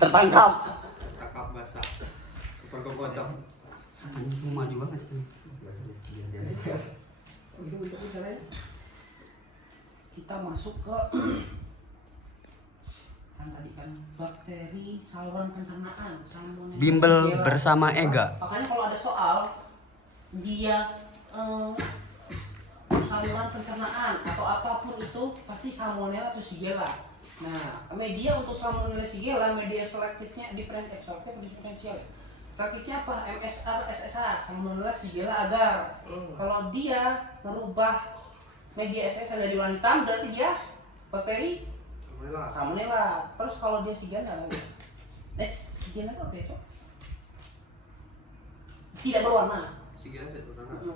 Tertangkap. Kakak basah. Kocok. Ini semua maju banget sih. Kita masuk ke kan tadi kan bakteri saluran pencernaan, salmonella. Bimbel bersama Ega. Makanya kalau ada soal dia saluran pencernaan atau apapun itu pasti salmonella atau shigella. Nah, media untuk salmonella shigella, media selektifnya diferensial. Selektifnya apa? MSR, SSA, salmonella shigella agar. Kalau dia merubah media SSA jadi warna hitam, berarti dia bakteri salmonella. Terus kalau dia shigella, shigella itu apa ya, Cok? Tidak berwarna.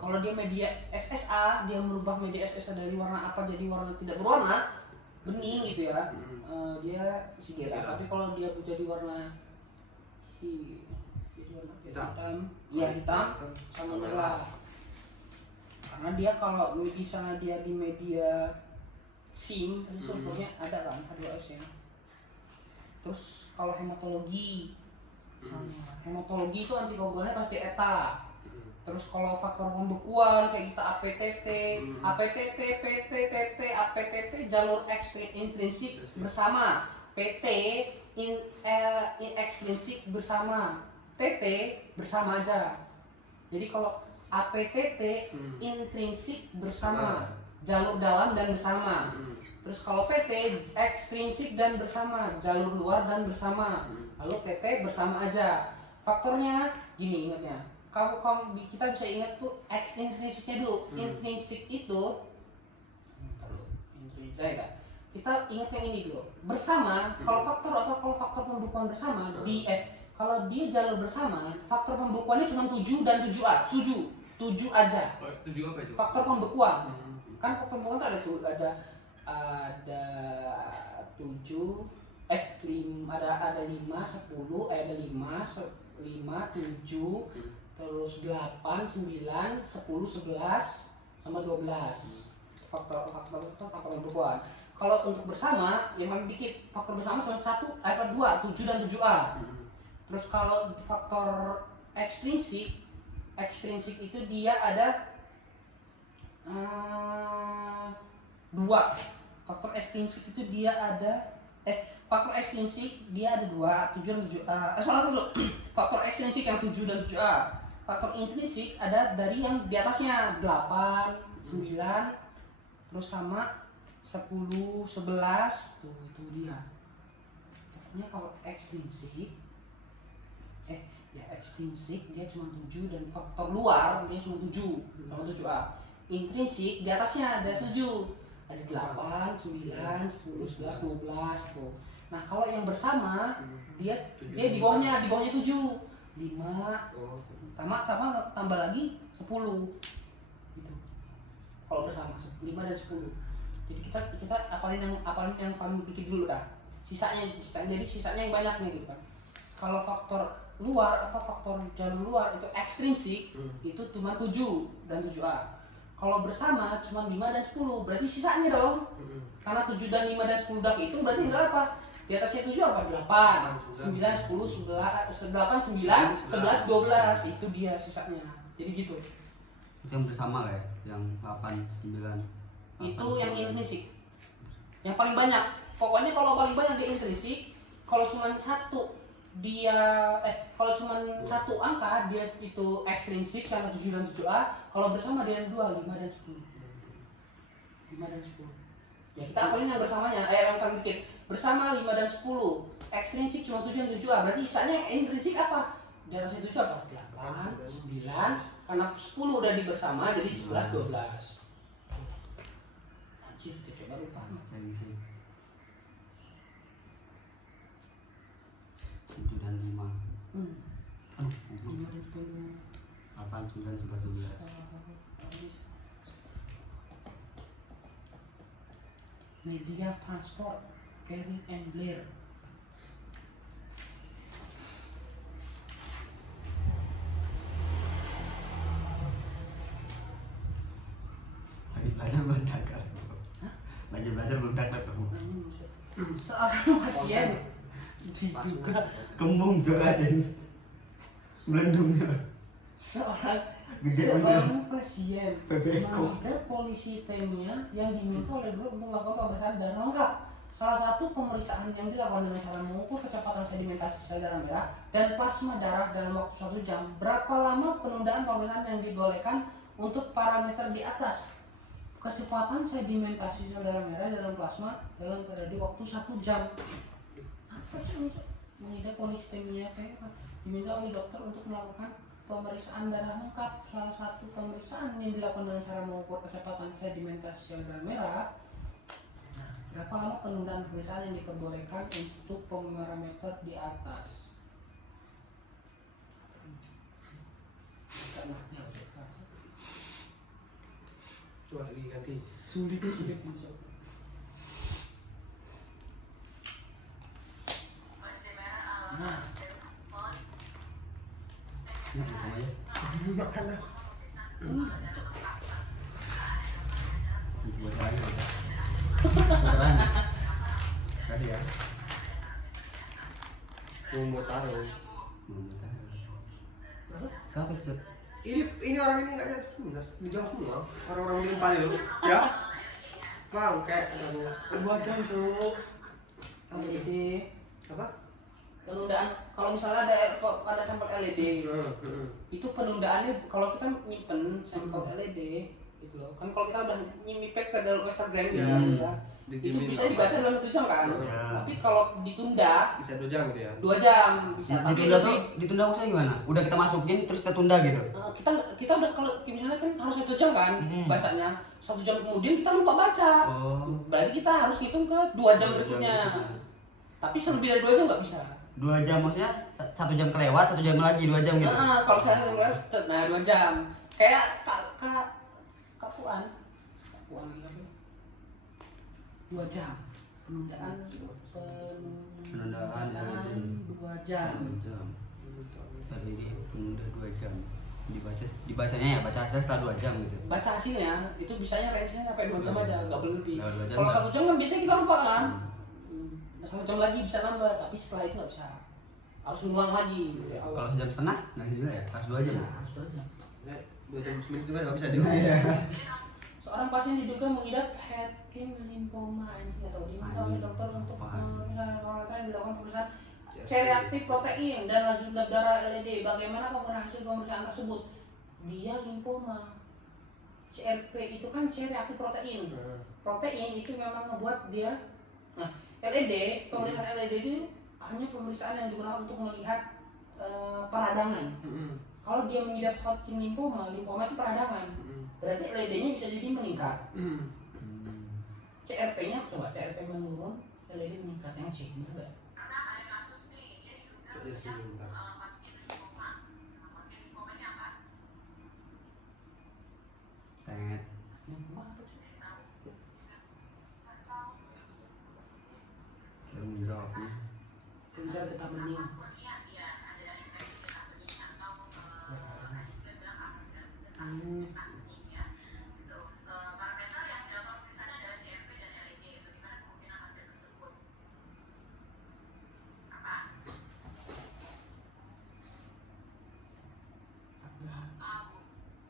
Kalau dia media SSA, dia merubah media SSA dari warna apa jadi warna tidak berwarna, bening gitu ya, dia shigella. Tapi kalau dia jadi warna hitam, ya hitam, salmonella. Karena dia kalau misalnya dia di media SIM, pasti sulfurnya ada kan, H2S ya. Terus kalau hematologi, hematologi itu antikoagulannya pasti ETA. Terus kalau faktor pembekuan kayak kita APTT, PT, APTT jalur intrinsik bersama, PT ekstrinsik bersama, TT bersama aja. Jadi kalau APTT intrinsik bersama, jalur dalam dan bersama. Terus kalau PT ekstrinsik dan bersama, jalur luar dan bersama. Lalu PT bersama aja. Faktornya gini ingatnya. Kalau kita bisa ingat tuh ekstrinsiknya dulu. Intrinsik itu kita ingat yang ini dulu. Bersama, kalau faktor pembekuan bersama kalau dia jalur bersama, faktor pembekuannya cuma 7 dan 7A. 7 aja. 7 apa itu? Faktor pembekuan. Kan faktor pembekuan tuh ada 7 ada 5, 10, ada 5, 7, terus 8, 9, 10, 11 sama 12. Faktor pembekuan. Kalau untuk bersama yang paling dikit, faktor bersama cuma 2, 7 dan 7A. Terus kalau faktor ekstrinsik itu dia ada 2. Faktor ekstrinsik itu dia ada faktor ekstrinsik dia ada 2, 7 dan 7A. Salah dulu. Faktor ekstrinsik yang 7 dan 7A. Faktor intrinsik ada dari yang di atasnya 8, 9, terus sama 10, 11. Tuh itu dia. Pokoknya kalau ekstrinsik ekstrinsik dia cuma 7 dan faktor luar dia cuma 7 sama 7A. Intrinsik di atasnya ada 7. Ada 8, 9, 10, 11, 12 tuh. Nah, kalau yang bersama dia di bawahnya 7. 5 tambah lagi 10. Gitu. Kalau bersama 5 dan 10. Jadi kita apalin yang paling dikit dulu dah. Sisanya yang banyak nih gitu kan. Kalau faktor luar faktor jalur luar itu ekstrinsik itu cuma 7 dan 7A. Kalau bersama cuma 5 dan 10, berarti sisanya dong. Karena 7 dan 5 dan 10 dak itu berarti enggak apa? Di atasnya 7 apa? 8, 9, 10, 11, 8, 9, 11, 12. Itu dia sisanya. Jadi gitu. Itu yang bersama lah ya, yang 8, 9. Itu yang intrinsik. Yang paling banyak. Pokoknya kalau paling banyak di intrinsik, kalau cuma satu angka dia itu ekstrinsik karena 7 dan 7A. Kalau bersama dia 2, 5 dan 10. 5 dan 10. Ya kita apalin yang bersamanya, yang paling dikit. Bersama 5 dan 10. Ekstrinsik cuma 7 dan 7A. Berarti sisanya intrinsik apa? Di atasnya 7 apa? 8, 9. Karena 10 udah di bersama jadi 11, 12. Anjir, kita coba lupa. 7 dan 5. 5 dan 10. 8, 9, 11, 12. Media transport, Karen and Blair. Lagi belajar meledak kan? Lagi belajar meledak kan kamu? Soal pasien. Diduga Kembung tuh Raden. Melendungnya. seorang pasien Bebeko. mengidap polisitemia yang diminta oleh dokter untuk melakukan pemeriksaan darah lengkap. Salah satu pemeriksaan yang dilakukan dengan cara mengukur kecepatan sedimentasi sel darah merah dan plasma darah dalam waktu 1 jam. Berapa lama penundaan pemeriksaan yang dibolehkan untuk parameter di atas? Kecepatan sedimentasi sel darah merah dalam plasma dalam periode waktu 1 jam. Apa sih untuk mengidap polisitemia diminta oleh dokter untuk melakukan pemeriksaan darah lengkap. Salah satu pemeriksaan yang dilakukan dengan cara mengukur kecepatan sedimentasi sel darah merah. Nah, berapa lama penundaan pemeriksaan yang diperbolehkan untuk parameter di atas? Coba lagi ganti. Sulit ini. Nah, Ini bukan aja. Makan lah. Buat lagi. Beneran. Tadi ya. Mau taruh. Siapa sih? Ini orang ini enggak ya? Benar. Dijawab semua. Orang-orang di depan itu. Ya. Bang, kayak katanya. 2 jam, Cuk. LED Apa? penundaan kalau misalnya ada sampel LED itu penundaannya kalau kita nyimpen sampel LED gitu loh kan kalau kita udah nyimipek ke dalam Instagram gitu ya, itu bisa dibaca dalam 1 jam kan tapi kalau ditunda Bisa 2 jam gitu ya. 2 jam bisa tapi Ditunda tuh, lebih ditunda maksudnya gimana? Udah kita masukin terus kita tunda gitu. kita udah kalau misalnya kan harus 1 jam kan bacanya 1 jam kemudian kita lupa baca berarti kita harus hitung ke 2 jam berikutnya tapi selebih dari 2 jam nggak bisa 2 jam maksudnya 1 jam kelewat, 1 jam lagi, 2 jam gitu. kalau saya ngeliat nah 2 jam kayak kapuan lagi 2 jam penundaan 2 jam. 2 jam. Tadi ini penunda 2 jam. Dibacanya ya baca hasil setelah 2 jam gitu. Baca hasilnya itu bisanya range-nya sampai 2 jam aja, nggak boleh lebih. Nggak, 2 jam Kalau nggak. 1 jam kan biasanya kita lupa kan. 1 jam lagi bisa nambah, tapi setelah itu nggak bisa. Harus ngulang lagi. Kalau sejam setengah, nggak juga ya, harus 2 jam. Harus 2 jam. 2 jam semenit juga nggak bisa di. Seorang pasien diduga mengidap Hodgkin lymphoma anjing atau diminta oleh dokter untuk misalnya perawatan yang dilakukan pemeriksaan C-reaktif protein dan laju darah LED. Bagaimana penggunaan hasil pemeriksaan tersebut? Dia lymphoma. CRP itu kan C-reaktif protein. Protein itu memang ngebuat dia. Nah, LED, pemeriksaan LED itu hanya pemeriksaan yang digunakan untuk melihat peradangan. Kalau dia mengidap Hodgkin lymphoma itu peradangan. Berarti LED-nya bisa jadi meningkat. CRP-nya coba CRP menurun, LED meningkat. Yang C benar. Tet. Lymphoma apa sih? Kita menjawab nih. Misal kita bening.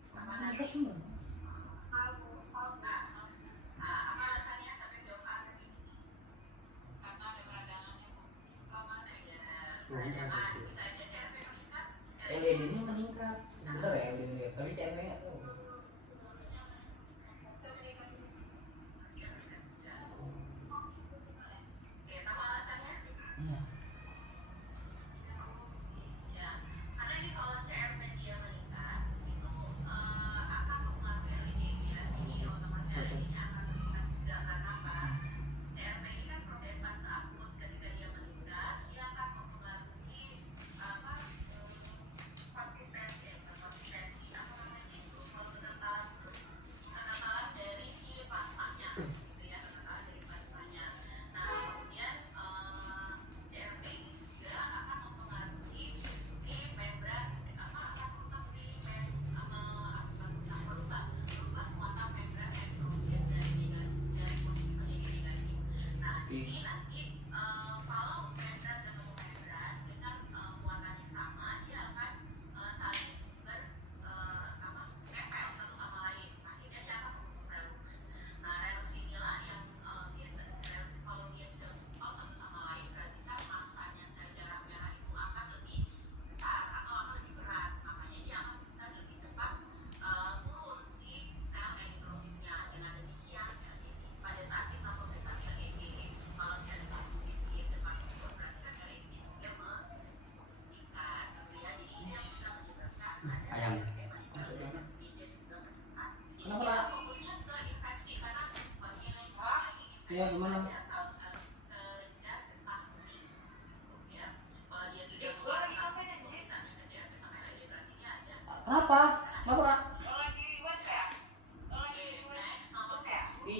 Apa cuma? LED-nya meningkat. Bener ya LED, tapi CRP nggak tahu. Iya.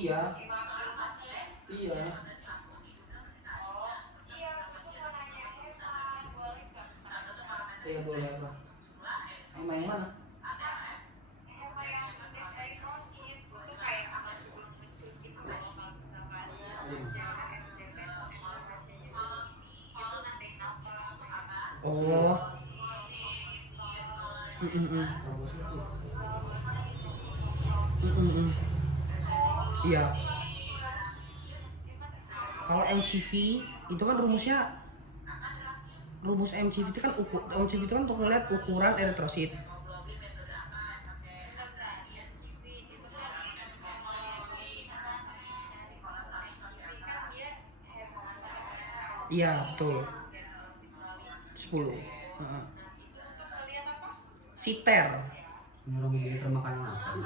Iya. Iya. Iya boleh Bang. Emang yang mana? Oh. Iya. Kalau MCV itu kan rumus MCV itu kan MCV itu kan untuk melihat ukuran eritrosit. Iya betul. 10. Siter. Ini orang begini termakan apa?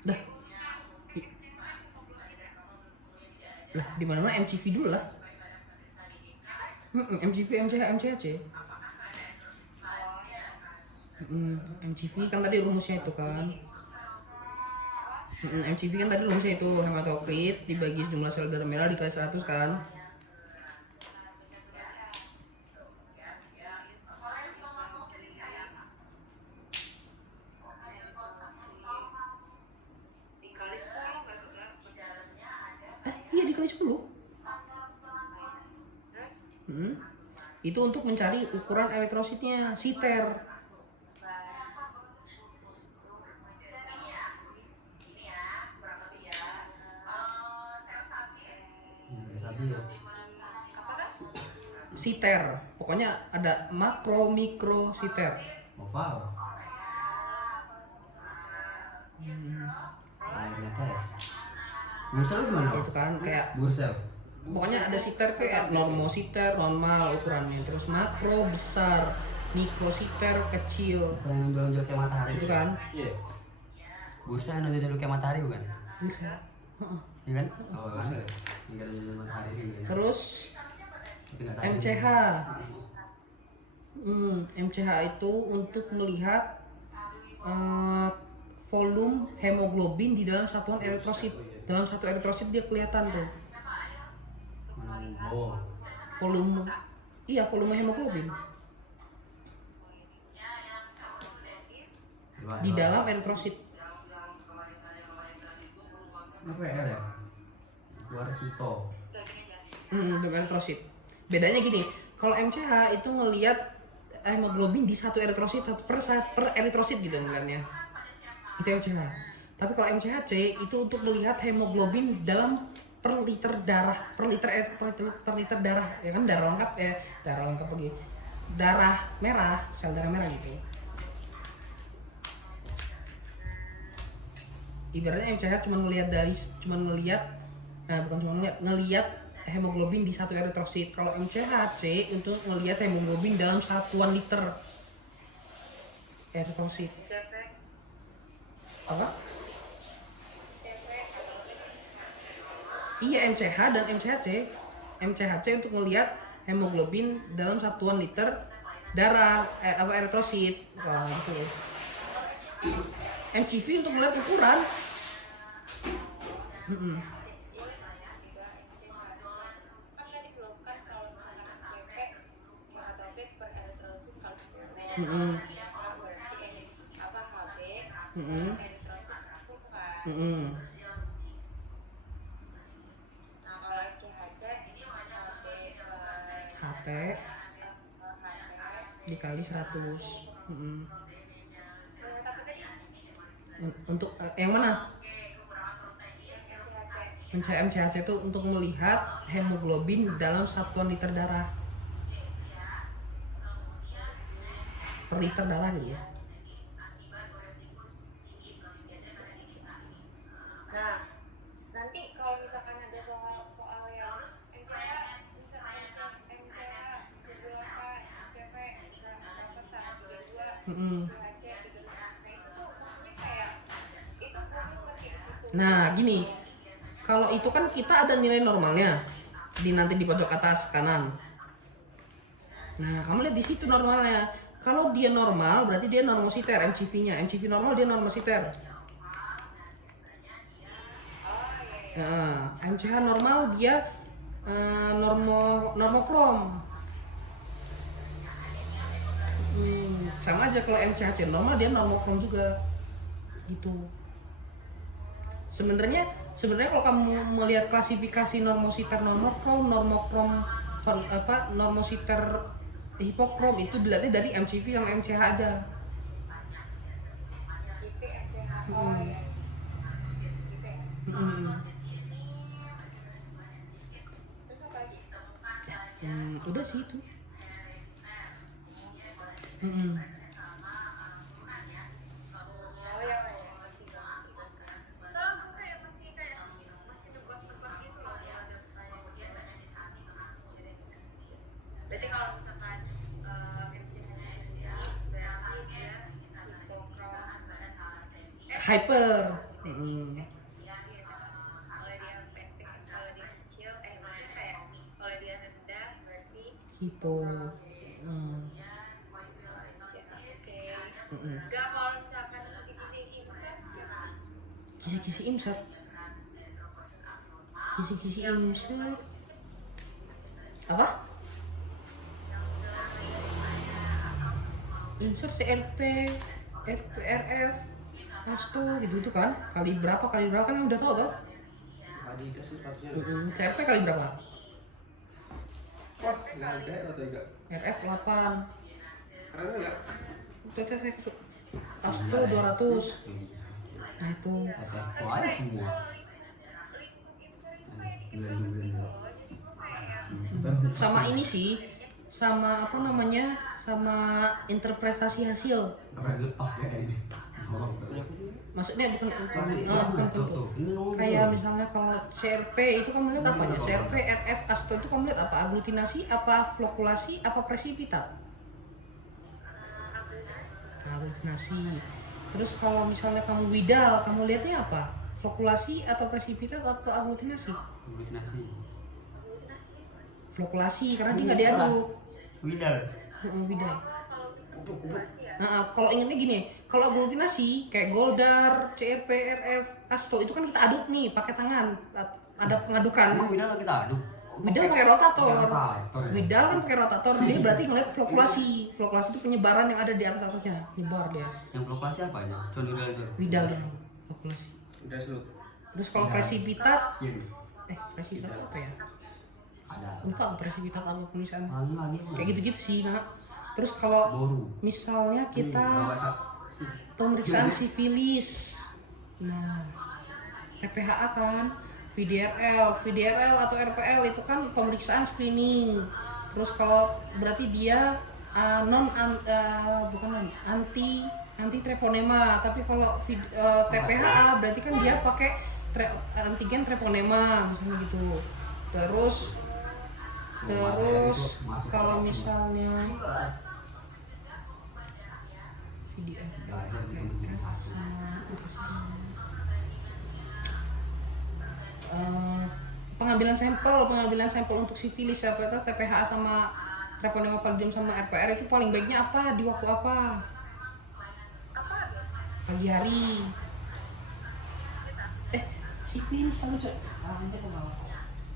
Dah. Lah di mana-mana MCV dulu lah. MCV, MCH, MCHC. MCV kan tadi rumusnya itu kan. MCV kan tadi rumusnya itu hematokrit dibagi jumlah sel darah merah dikali 100 kan. Iya dikali 10. Itu untuk mencari ukuran eritrositnya, siter. Siter, pokoknya ada makro, mikro, siter. Oval. Bursel gimana? Itu kan kayak Bursel. pokoknya ada siter kayak normositer normal ukurannya, terus makro besar, mikrositer kecil. Yang jual-jual kayak matahari. Itu kan? Iya. Bursa yang jual kayak matahari bukan? Bursa. Iya kan? Oh, kan. Yang jual matahari juga. Terus MCH. MCH itu untuk melihat volume hemoglobin di dalam satuan eritrosit. Dalam satu eritrosit dia kelihatan tuh. Oh. Volume. Iya, volume hemoglobin. Di dalam eritrosit. Apa ya? Warsito. Dalam eritrosit. Bedanya gini, kalau MCH itu ngelihat hemoglobin di satu eritrosit per eritrosit gitu ngeliatnya. Itu MCH. Tapi kalau MCHC itu untuk melihat hemoglobin dalam per liter darah, per liter darah, ya kan darah lengkap lagi. Darah merah, sel darah merah gitu. Ibaratnya MCH cuma ngelihat hemoglobin di satu eritrosit. Kalau MCHC untuk melihat hemoglobin dalam satuan liter eritrosit. Apa? Iya MCH dan MCHC. MCHC untuk melihat hemoglobin dalam satuan liter darah eritrosit. Wah, gitu. MCV untuk melihat ukuran. HT dikali 100. Untuk yang mana? MCHC itu untuk melihat hemoglobin dalam satuan liter darah. Per liter darah gitu ya. Nah, nanti kalau misalkan ada soal yang MCH, MCH 78, MCV bisa berapa tak 32, MCHC gitu. Nah itu tuh maksudnya kayak itu perlu ngerti di situ. Nah gini, kalau itu kan kita ada nilai normalnya nanti di pojok atas kanan. Nah, kamu lihat di situ normalnya. Kalau dia normal, berarti dia normositer MCV-nya. MCV normal dia normositer. Nah, MCH normal dia normokrom. Sama aja kalau MCHC normal dia normokrom juga. Gitu. Sebenarnya kalau kamu melihat klasifikasi normositer normokrom, normositer hipokrom itu dilihatnya dari MCV sama MCH aja. CP, MCH, oh iya. Gitu ya. Terus apa lagi? Udah sih itu. Oh ya, ngerti. Soalnya gue kayak masih nebak-nebak gitu loh kalau ada pertanyaan gitu. Berarti kalau misalkan MCH-nya tinggi, berarti dia hipokrom. Hyper. Iya. Kalau dia pendek, kalau dia kecil, maksudnya kayak kalau dia rendah berarti Hipo. Oke. Enggak, kalau misalkan kisi-kisi imsat gimana? Kisi-kisi imsat. Kisi-kisi imsat. Apa? Yang dalam saya Imsat CRP, RF, Asto gitu kan. Kali berapa kan udah tahu toh? Tadi kasih statusnya. CRP kali berapa? Wah, nggak ada atau enggak? RF 8. Karena enggak. Asto 200. Nah itu. Ada aja semua. lingkup imsat itu kayak dikit banget gitu loh. Jadi gue kayak yang Sama ini sih, sama apa namanya, sama interpretasi hasil. Karena lepas ya ini. Maksudnya bukan tuh. Kayak misalnya kalau CRP itu kamu lihat apanya? CRP, RF, Asto itu kamu lihat apa? Aglutinasi, apa flokulasi, apa presipitat? Aglutinasi. Terus kalau misalnya kamu Widal, kamu lihatnya apa? Flokulasi atau presipitat atau aglutinasi? Aglutinasi. Flokulasi karena dia nggak diaduk. Widal. Widal. kalau populasi ya. Kalau ingetnya gini, kalau aglutinasi kayak Goldar, CRP, RF, Asto itu kan kita aduk nih pakai tangan, ada pengadukan. Emang Widal kita aduk? Widal pakai rotator. Ya? Widal kan pakai rotator, dia berarti ngeliat flokulasi. Flokulasi itu penyebaran yang ada di atasnya, nyebar dia. Yang flokasi apa ya? Cuma Widal itu. Widal yang flokulasi. Udah seluruh. Terus kalau presipitat, Iya nih. presipitat apa ya? Ada. Lupa presipitat apa penulisan. Lagi. Kayak gitu-gitu sih, nah. Terus kalau Boru. misalnya kita pemeriksaan sifilis, nah TPHA kan, VDRL atau RPL itu kan pemeriksaan screening. Terus kalau berarti dia anti treponema, tapi kalau TPHA berarti kan dia pakai antigen treponema misalnya gitu. Terus kalau misalnya pengambilan sampel untuk sifilis apa itu TPHA sama treponema pallidum sama RPR itu paling baiknya apa di waktu apa? Pagi hari. Sifilis sama nanti aku mau.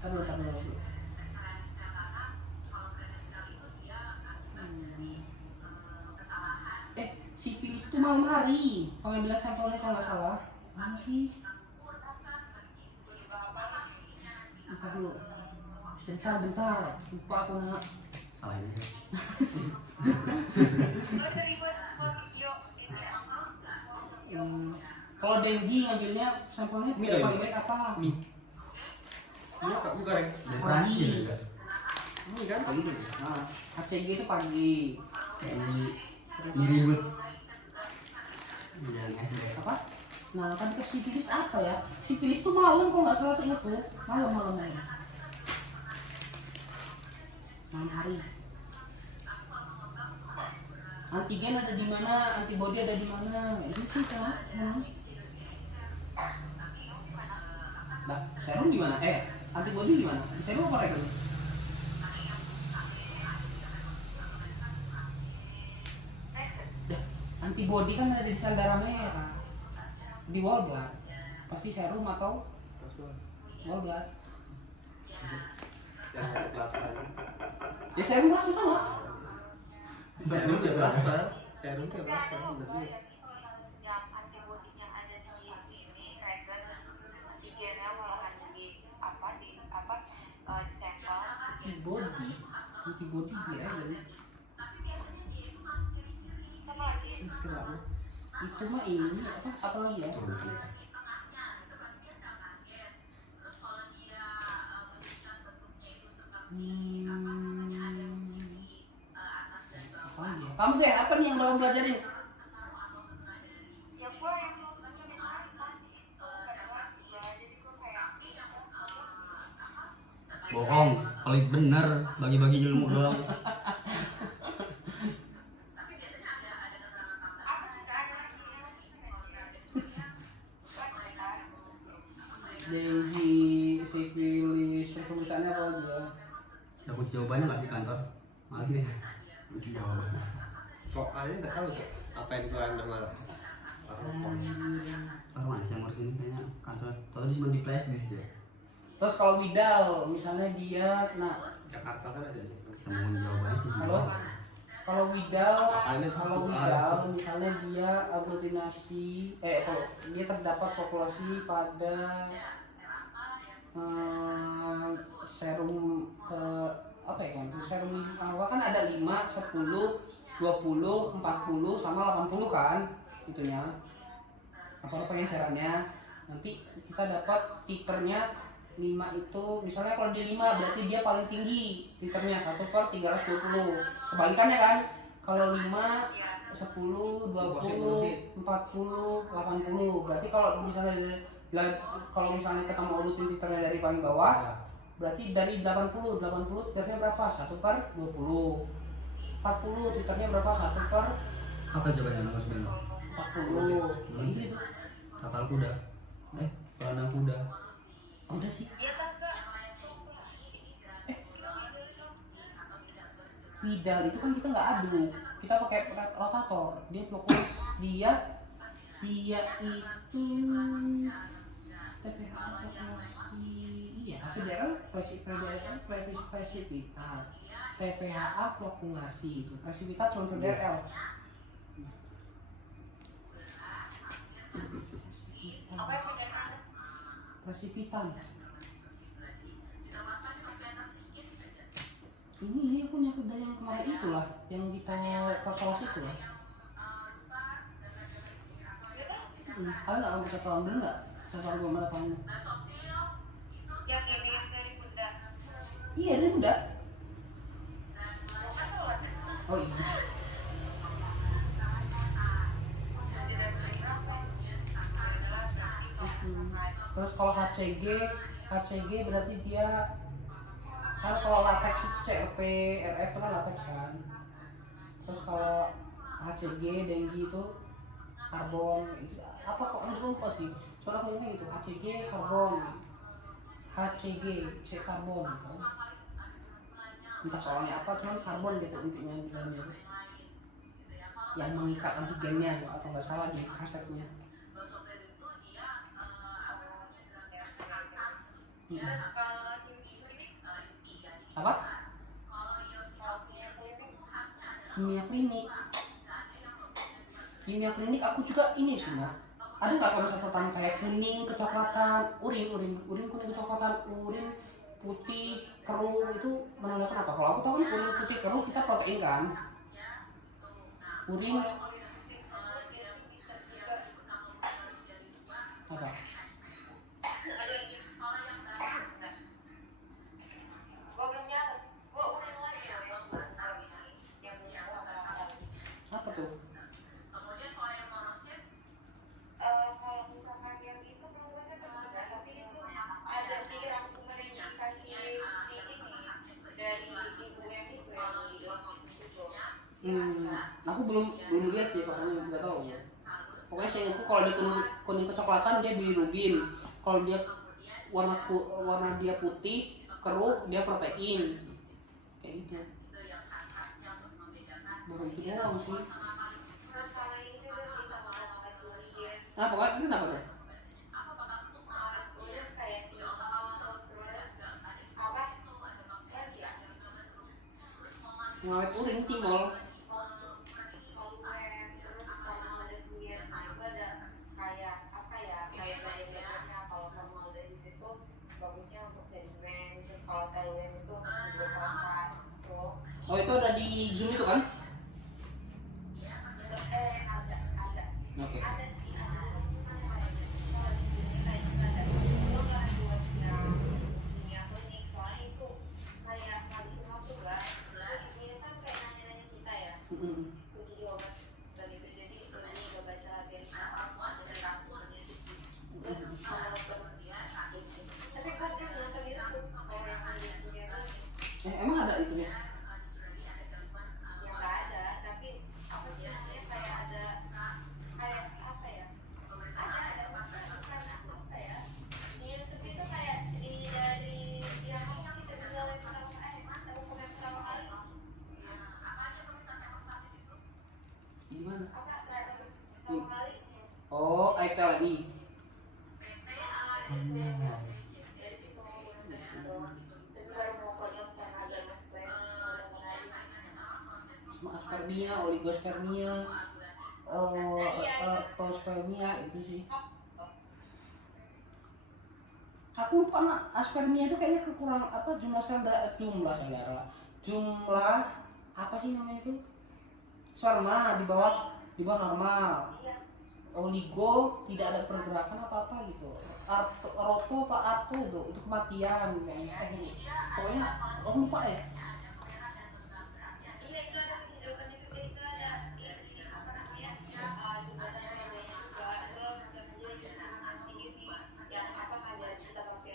Tahu. Sifilis itu malam hari pengambilan sampelnya kalau nggak salah. Mana sih? Lupa dulu. Bentar. Lupa aku nak. Salah ini. Kalau dengue ngambilnya sampelnya paling baik apa? Ini Kak, bukan ya? Depresi juga. Ini kan? Pagi. HCG itu pagi. Ini ribut. Yang SD. Apa? Nah, kan ke sifilis apa ya? Sifilis tuh malam kalau nggak salah seingatku. Malam. Malam hari. Antigen ada di mana? Antibody ada di mana? Ini sih kan. Nah, serum di mana? Antibody di mana? Di serum apa rekan? antibody kan ada di sel darah merah, di whole blood, pasti serum atau whole blood. Yang kayak plasma ini. Ya serum plasma sama. Serum ya plasma. Serum ya plasma. Berarti yang antibody yang ada di ini reagen antigennya malahan di sampel. Antibody dia aja. Sama lagi Itu mah ini apa lagi ya? Apa lagi ya? Kamu kayak apa nih yang baru belajarin? ya gue yang seluruhnya kan itu kadang ya jadi gue kayak Bohong, pelit bener, bagi-bagi ilmu doang. apa sih kan Dengue, sifilis, pemeriksaan apa lagi ya? Dapat jawabannya nggak di kantor? Lagi deh. Kunci jawabannya. soalnya nggak tahu tuh apa yang dikeluarin sama orang. Taruh mana sih yang ngurus ini kayaknya kantor. Tahu di di flash di situ. Terus kalau Widal, misalnya dia, nah Jakarta kan ada situ. Temuin jawabannya sih. kalau Widal, Apalagi kalau satu Widal, misalnya dia aglutinasi, kalau dia terdapat populasi pada serum apa ya kan? Serum awal kan ada 5, 10, 20, 40 sama 80 kan itunya. Apa pengencerannya? Nanti kita dapat titernya 5 itu misalnya kalau di 5 berarti dia paling tinggi titernya 1/320. Kebalikannya kan? Kalau 5, 10, 20, 40, 80. Berarti kalau misalnya ketemu urutin titernya dari paling bawah, berarti dari 80 titernya berapa? 1/20. 40 titernya berapa? 1/40. Apa jawabannya nomor 9? 40. Itu. Kapal kuda. Pelandang kuda. Udah sih. dia kagak Widal itu kan kita nggak adu, kita pakai rotator. Dia fokus dia itu TPH populasi iya federal presipitat TPHA flokkulasi itu presipitat cuma federal apa yang udah ada presipitan ini aku nyatu dari yang kemarin itulah yang kita kelas itu lah. Kalian nggak bisa tahu dulu nggak? Saya belum ada tahu. yang ini yang dari bunda Iya dari bunda. bukan lewat Oh iya. tidak berapa Terus kalau HCG berarti dia kan kalau latex itu CRP, RF itu kan latex kan. Terus kalau HCG, dengue itu karbon itu apa kok harus lupa sih. Soalnya aku ingat gitu HCG karbon, HCG C karbon gitu. Entah soalnya apa cuman karbon gitu intinya di dalamnya. Yang mengikat antigennya atau nggak salah di resepnya. kalau lagi ini Apa? kalau punya klinik Kimia klinik aku juga ini sih Mbak. Ada nggak kalau catatan kayak kuning kecoklatan, urin kuning kecoklatan, urin putih keruh itu menandakan apa? Kalau aku tahu kan urin putih keruh kita protein kan. Urin apa? Apa tuh? kalau misalkan yang itu belum saya juga tapi itu ada di rangkuman yang dikasih di ini dari ibu yang di itu Aku belum lihat sih makanya nggak tahu. Pokoknya saya ingatku kalau dia kuning kecoklatan dia bilirubin. Kalau dia warna dia putih keruh dia protein. Kayak gitu. Baru itu doang sih. terus sama ini juga Nah pokoknya kenapa tuh? udah kayak terus apa lagi ya Ngawet urin timol. konsumen terus formaldehyde nah itu ada kayak apa ya kayak beda-bedanya kalau formaldehyde itu bagusnya untuk sedimen terus kalau toluene itu untuk glukosa tuh Oh itu ada di Zoom itu kan? ada Oke. ada sih ada di sini kayak juga ada lo nggak buat siang dunia klinik soalnya itu kayak ngabisin waktu guys terus ini kan kayak nanya-nanya kita ya uji jawaban dan itu jadi lebih udah baca dari atas dari rangkumannya di sini terus kalau kemudian tapi gue belum nonton itu kalau yang dunia klinik Emang ada itunya? yang nggak ada tapi apa sih namanya kayak ada kayak apa ya ada apa ya di YouTube itu kayak dari siapa kita bisa lihat tahu komen berapa kali Di mana? apa berapa kali Oh, Aitel lagi. dari situ itu baru mau kodok karena ada spray Sama aspermia, oligospermia, pauspermia itu sih. Aku lupa nak, aspermia itu kayaknya kekurangan apa jumlah apa sih namanya itu? Sperma di bawah normal. Oligo tidak ada pergerakan apa gitu. Roto apa arto itu kematian kayaknya. Pokoknya aku lupa ya. iya itu ada kejadian itu ada ini apa namanya jembatan yang juga terus juga nasi ini yang apa ngajarin kita pakai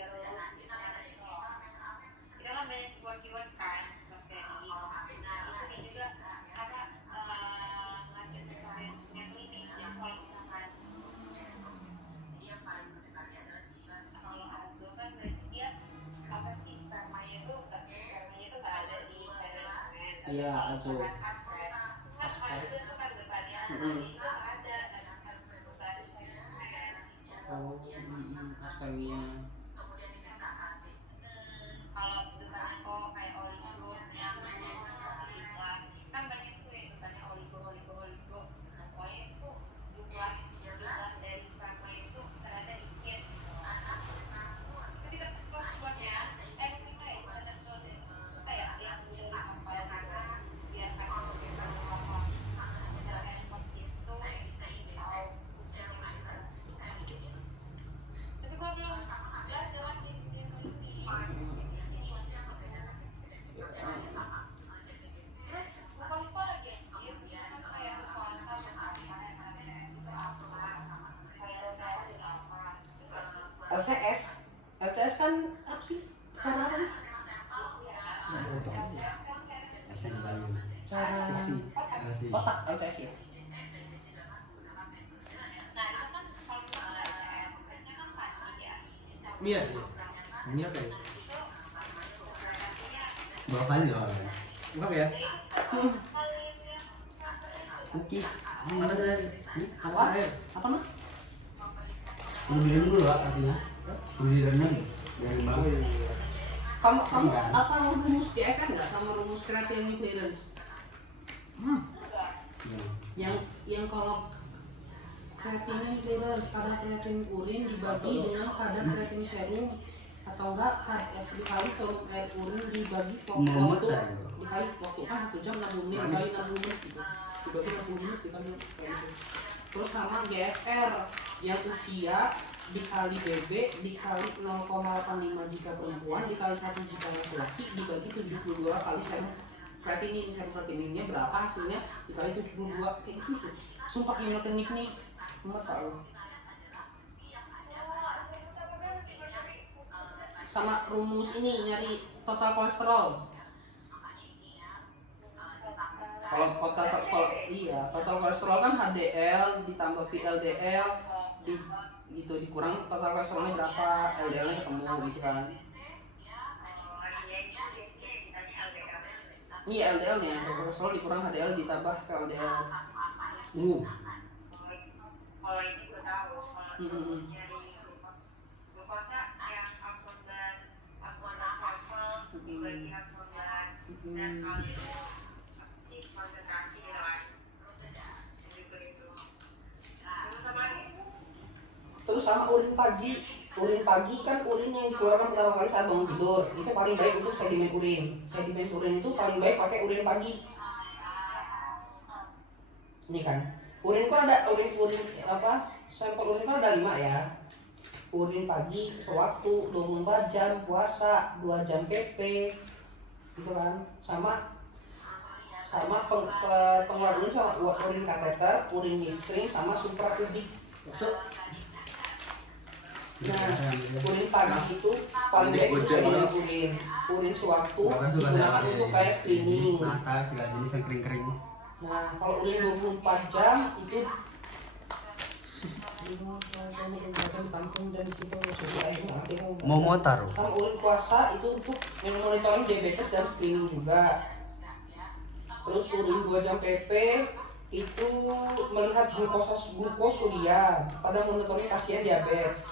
kita kan banyak keyword kan bakteri nah itu juga apa ngasih referensi yang ini yang kalau misalkan kalau azo kan berarti dia apa sih spermanya itu nggak ada di sayur semen Iya, azo. Aspek itu kan bervarian itu ada dan bukan di sayur semen Oh, aspermia. kalau depannya kok kayak oligo yang sama jumlah kan banyak tuh ya depannya oligo nah pokoknya itu jumlah dari sperma itu ternyata dikit ketika keluarnya supaya ada supaya yang udah dihafal karena biar kan ada effort itu tahu tapi gua belum belajar lagi terus lupa lagi anjir kayak lupa itu apa kayak apa LCS kan apa sih? Cara apa nih? Asal dibayang. Cara Seksi. Asik. otak LCS ya. nah itu kan kalau misalnya LCS tesnya kan pagi ya Mia Mia apa ya? Berapa kali loh? Enggak ya? Cookies. Mana ada? Apa? Apa nah? Udah direndam dulu artinya. Udah direndam. Dari bawah. Kamu Enggak. apa rumus DFN nggak sama rumus creatinine clearance? Yang kalau creatinine clearance kadar creatinine urin dibagi dengan kadar creatinine serum atau enggak dikali volume air urin dibagi waktu dikali waktu kan 1 jam 60 menit dikali 60 menit gitu dibagi 60 menit dikali terus sama GFR yang usia dikali BB dikali 0,85 jika perempuan dikali 1 jika laki-laki dibagi 72 kali serum kreatininnya berapa hasilnya dikali 72 kayak gitu sih sumpah kimia klinik nih enggak tahu sama rumus ini nyari total kolesterol kalau total kolesterol kan HDL ditambah VLDL itu dikurang total kolesterolnya berapa LDL-nya ketemu gitu kan iya LDL-nya kolesterol dikurang HDL ditambah VLDL kalau ini gue tahu terus nyari glukosa yang absorban sampel dibagi absorban dan kalium konsentrasi gitu kan. Gitu. Terus apa lagi? Terus sama urin pagi kan urin yang dikeluarkan pertama kali saat bangun tidur itu paling baik untuk sedimen urin itu paling baik pakai urin pagi. Ini kan urin kan ada urin sampel urin kan ada 5 ya. Urin pagi sewaktu 24 jam puasa 2 jam PP gitu kan, sama pengeluaran urin sama urin kateter, urin midstream sama suprapubik. Nah, urin pagi itu paling baik untuk sedimen urin sewaktu digunakan untuk kayak screening. Masa segala jenis yang kering-kering. Nah, kalau urin 24 jam itu Mau motor. sama urin puasa itu untuk monitoring diabetes dan screening juga. Terus urin 2 jam PP itu melihat glukosuria pada monitoring pasien diabetes.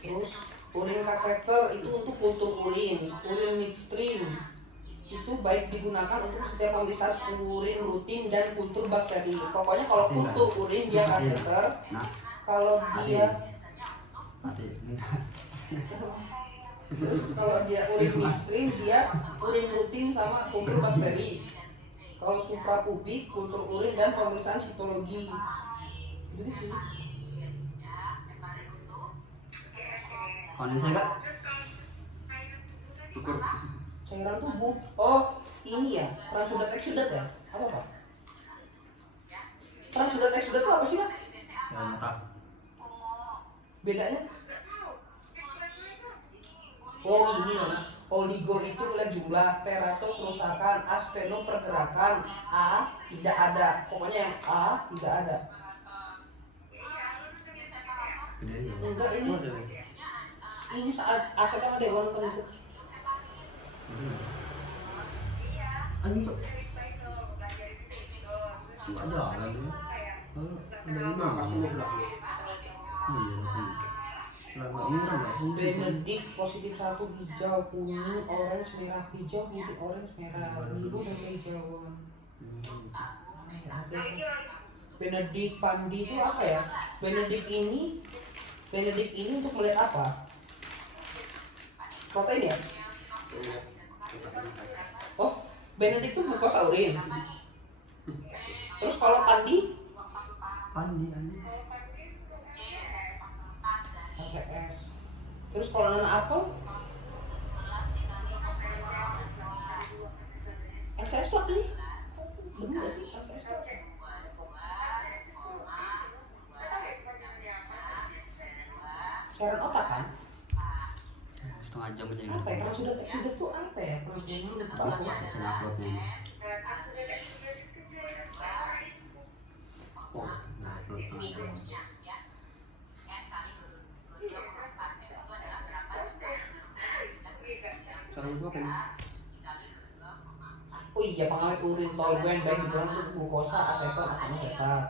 Terus urin kateter itu untuk kultur urin midstream itu baik digunakan untuk setiap pemeriksaan urin rutin dan kultur bakteri. Pokoknya kalau kultur urin dia kateter, kalau dia urin midstream dia urin rutin sama kultur bakteri. Kalau suprapubik kultur urin dan pemeriksaan sitologi. Gitu sih. Konen saya enggak? Ukur. Cairan tubuh. Oh, ini ya, transudat eksudat ya? Apa Pak? Transudat eksudat itu apa sih Pak? Saya mau tahu. Bedanya? Oh ini loh. Oligo itu nilai jumlah, terato kerusakan, asteno pergerakan, A tidak ada. Pokoknya yang A tidak ada. Gede ya. Enggak ini saat asetnya ada warna itu. Anjing tuh. Ada lah dia. Ada 5 kartu mau berapa? Iya. Lah murah lah. Benedict positif 1 hijau, kuning, orange, merah, hijau, kuning, orange, merah, biru dan hijauan. Benedict Pandi itu apa ya? Benedict ini untuk melihat apa? Protein ya? Oh, Benedict itu glukosa urin. Terus kalau Pandi? Pandi. HCS. Terus kalau non apel? HCS tuh apa nih? Bener gak sih HCS tuh? Cairan otak kan? Setengah jam aja Apa ya? Transudat tuh apa ya? Protein lupa Habis aku. saya uploadnya ini. Oh, Nah, upload setengah jam. Cara gua apa nih? Oh iya, pengawet urin toluen baik digunakan untuk glukosa, aseton, asam asetat.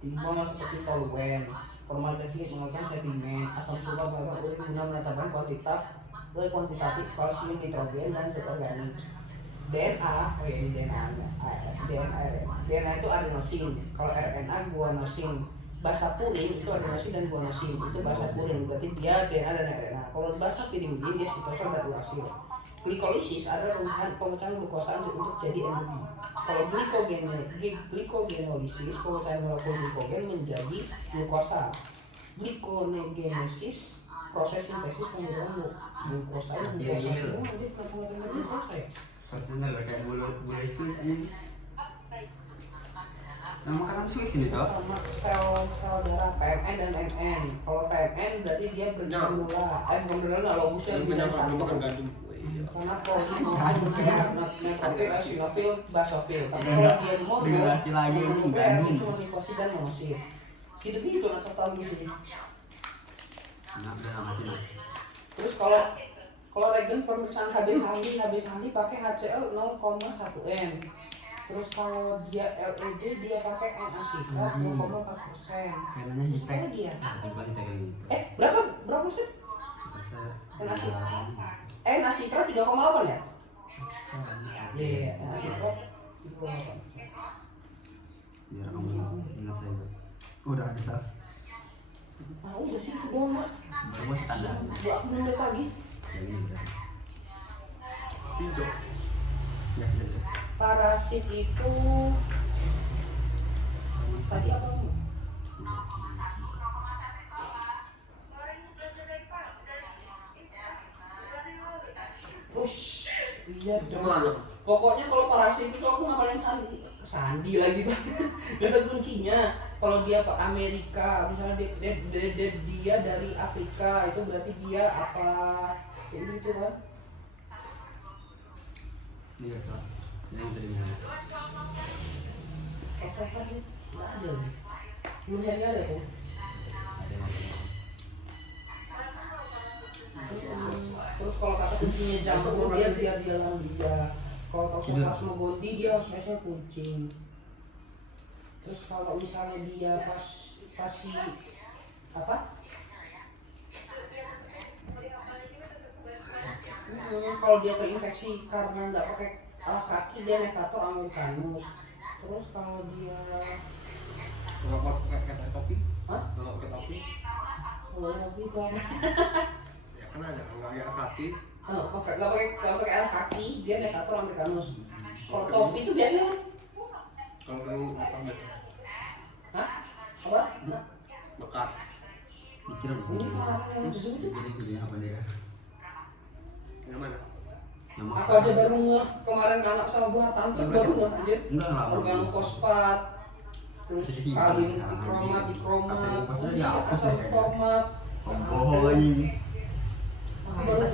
Timbal seperti toluen, formaldehid menggunakan sedimen, asam sulfat menggunakan urin guna menetapkan kuantitatif kalsium nitrogen dan zat organik. DNA, oh ya ini DNA itu adenosin, kalau RNA guanosin. Basa purin itu adenosin dan guanosin, itu basa purin, berarti dia DNA dan RNA. Kalau basa pirimidin dia sitoson dan urasil. Glikolisis adalah pemecahan glukosa untuk jadi energi. Kalau glycogenolysis, pemecahan molekul glikogen menjadi glukosa. Glyconeogenesis, proses sintesis pembentukan glukosa. Glukosa semua nanti pembentukan glukosa ya. Pastinya lah kayak bulu Swiss ini. Nah, makanan Swiss ini toh. Sama sel darah PMN dan MN. Kalau PMN berarti dia bergranula. Bukan lobusnya Yang punya problem makan gandum. karena polimonoid nuklear, neutrofil, eosinofil, basofil. Tapi kalau dia mono, Degradasi lagi nuklear gandum. itu cuma liposit dan monosit. Gitu-gitu lah serta di sini. Nah, udah mati nah. Terus kalau regen pemeriksaan HB sandi pakai HCl 0,1 m. Terus kalau dia LED dia pakai NaCl 2,4%. Kayaknya Terus hitek. kalau dia Bukan hitek kayak gitu. berapa persen? Rasa NaCl 3,8 ya? Iya, NaCl 3,8. biar kamu ingat saya. Udah ada. Ah udah sih itu doang Mas. Baru gua standar. 2 menit lagi. Yang ini udah. Hijau. Ya sudah. Parasit itu tadi apa? Ush, iya dong. Gimana? Pokoknya kalau parasit itu aku ngapalin Sandi lagi Pak. Gak ada kuncinya. Kalau dia Pak Amerika, misalnya dia dari Afrika, itu berarti dia apa? Kayak gitu kan? Ini enggak salah. Yang tadi ini. Apa tadi? Nggak ada nih. Tulisannya ada tuh. Ada yang ada. Terus kalau kata kuncinya jantung dia biar di dalam dia. Kalau toxoplasmogondia dia harus esnya kucing. Terus kalau misalnya dia pasti apa? Kalau dia terinfeksi karena nggak pakai alas kaki dia Necator americanus. Terus kalau dia Nggak pakai topi? Hah? Nggak pakai topi? kalau lebih ke Ya kan ada, nggak ada kaki. nggak pakai alas kaki dia Necator americanus. Kalau topi itu biasanya Kalau sering makan betul. hah? Apa? Mekat. Dikira Ini begini. malah yang itu. Jadi gini apa dia? Yang mana? Yang Aku aja baru ngeh kemarin anak sama buah tante baru ngeh anjir. Enggak lama. Organofosfat, terus Jadi karbon dikromat, dikromat, Organofosfatnya dihapus ya, kayaknya. dikromat. Kompoho anjing. Baru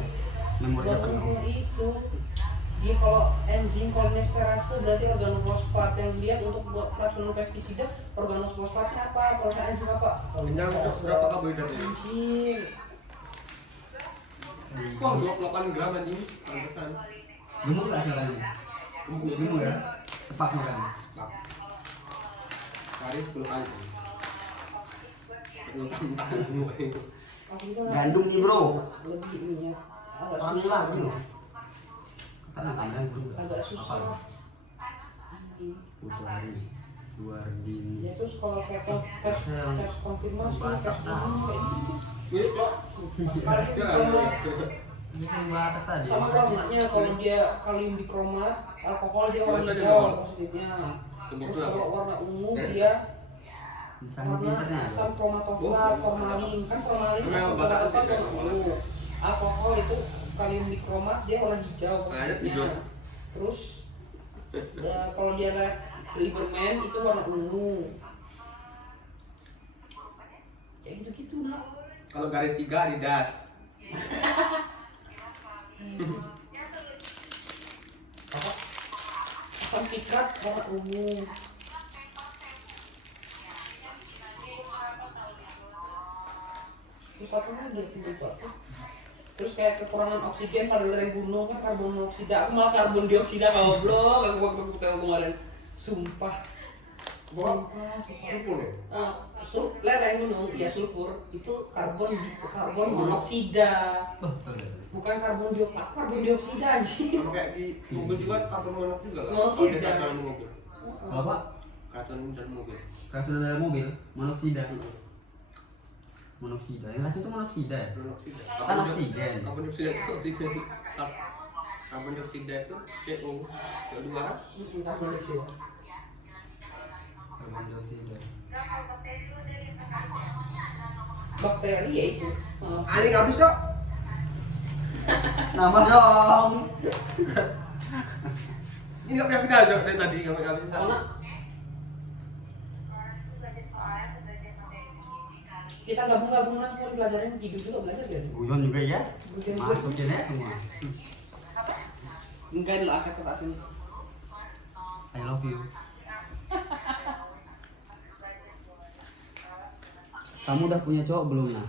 Memorinya baru penuh. ngeh itu. Dia kalau enzim kolinesterase berarti organofosfat yang lihat untuk buat racun pestisida organofosfatnya apa? Kalau saya enzim apa? Yang berapa karbohidrat ini? Enzim. Wah, 28 gram anjing. Pantesan. Gemuk gak sekarang ini? Gemuk ya? Cepat makan. Pak. Sehari 10 kali. Mentang-mentang gemuk itu. Gandum nih, bro. Lebih ini ya. Agak Orang susah. lagi. Karena kamera bro. Agak susah. Putu hari. Suardini. Ya terus kalau kayak tes konfirmasi, tes ini kayak gitu. Ini kok. Kalium dikromat. Ini kan batas tadi. Sama warnanya kalau dia kalium dikromat, alkohol dia warna Warna hijau hijau. positifnya. Tembok Terus tuh apa? kalau warna ungu dia Misalnya warna pinternya. asam kromatofat, formalin. Kan formalin Memang asam batas kromatofat sih, warna ungu. Alkohol itu kalium dikromat dia warna hijau Ada tidur. positifnya. Terus kalau dia Lieberman itu warna ungu. Kayak gitu-gitu nak. Kalau garis 3 Adidas. Apa? Asam pikrat warna ungu. Terus apa lagi yang lupa tuh? Terus kayak kekurangan oksigen pada dari gunung kan karbon monoksida. Aku malah karbon dioksida goblok. Aku waktu tahu kemarin. Sumpah. Sumpah. Sulfur ya? Lereng gunung, ya sulfur itu karbon monoksida. Bukan karbon dioksida anjing. Kalau kayak di mobil juga karbon monoksida juga. Monoksida. Kalau di dalam mobil. Apa? Karbon dalam mobil. Keracunan dalam mobil, monoksida. Monoksida. Yang lain itu monoksida ya? Monoksida. Kan oksigen. Karbon dioksida itu oksigen. Karbon dioksida itu CO, CO2 kan? Karbon dioksida. Karbon dioksida. Bakteri ya itu. Anjing habis kok. Nambah dong. Ini nggak pindah-pindah aja dari tadi nggak pindah. Karena kita gabung-gabung lah semua pelajaran hidup juga belajar ya. Guyon juga ya. Guyon juga. Masukin aja semua. Enggak dulu aset ke sini. I love you. Kamu udah punya cowok belum nah?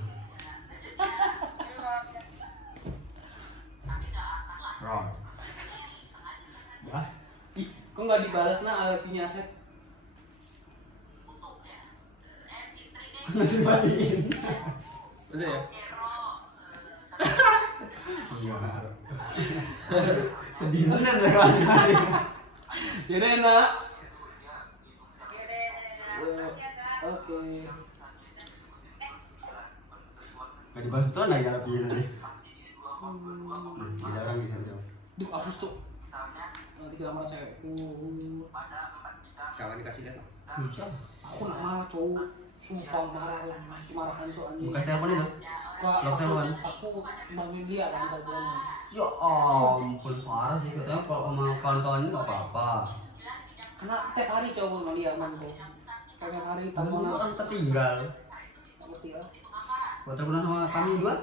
Ron. Wah. Ih, kok nggak dibalas nah alatnya set. Masih matiin. Masa ya? Iya. Sedih bener ya kawan-kawan. Yaudah enak. Makasih ya kak. Oke. Gak dibahas tuh lagi tapi ini. Jarang gitu. Duh, hapus tuh. Nanti kita marah cewekku. Kawan dikasih lihat. Aku nak marah cowok. Sumpah marah lah. Marahan soalnya. Buka telepon itu. Kak, Lock telepon. aku bangun dia kan teleponnya. Ya ampun parah sih katanya kalau sama kawan-kawan ini gak apa-apa. Karena tiap hari cowok sama dia mantu. Tiap hari Kamu teleponan. orang tertinggal. Nggak ngerti ya. Buat teleponan sama kami dua.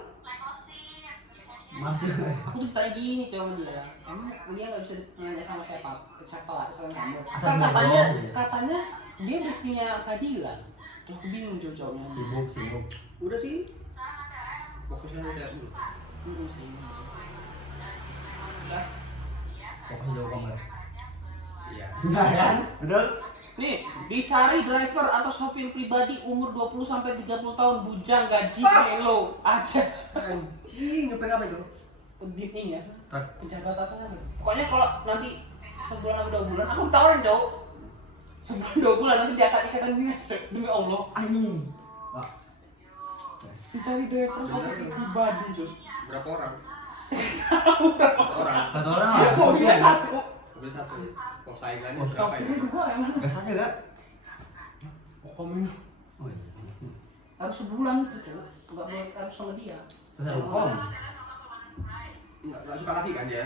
Masih. Aku tuh tanya gini cowok dia. Emang dia nggak bisa nanya sama siapa lah selain kamu. Asal Kan ngobrol. katanya dia bestinya Fadila. Terus aku bingung cowok-cowoknya. Sibuk. Udah sih. Fokusnya saya dulu. Sih. Fokus jauh kamera. Iya. Nah kan? Betul? Nih, dicari driver atau sopir pribadi umur 20 sampai 30 tahun bujang gaji melo aja. Anjing, nyopir apa itu? Ini ya. Truk. Penjabat apa kan? Pokoknya kalau nanti sebulan atau 2 bulan aku tawarin cowok. Sebulan 2 bulan nanti diangkat ikatan dinas demi Allah. Anjing. Pak. Dicari driver sopir pribadi tuh. Berapa orang? Tahu berapa Orang. Satu orang lah. mobilnya satu. Mobil satu. Kok saingannya Oh, berapa ya? Sopirnya 2 emang. Gas aja gak? Pokoknya Oh iya. harus sebulan itu cowok. Enggak boleh harus sama dia. Terus ada hukum. Nggak suka laki kan dia?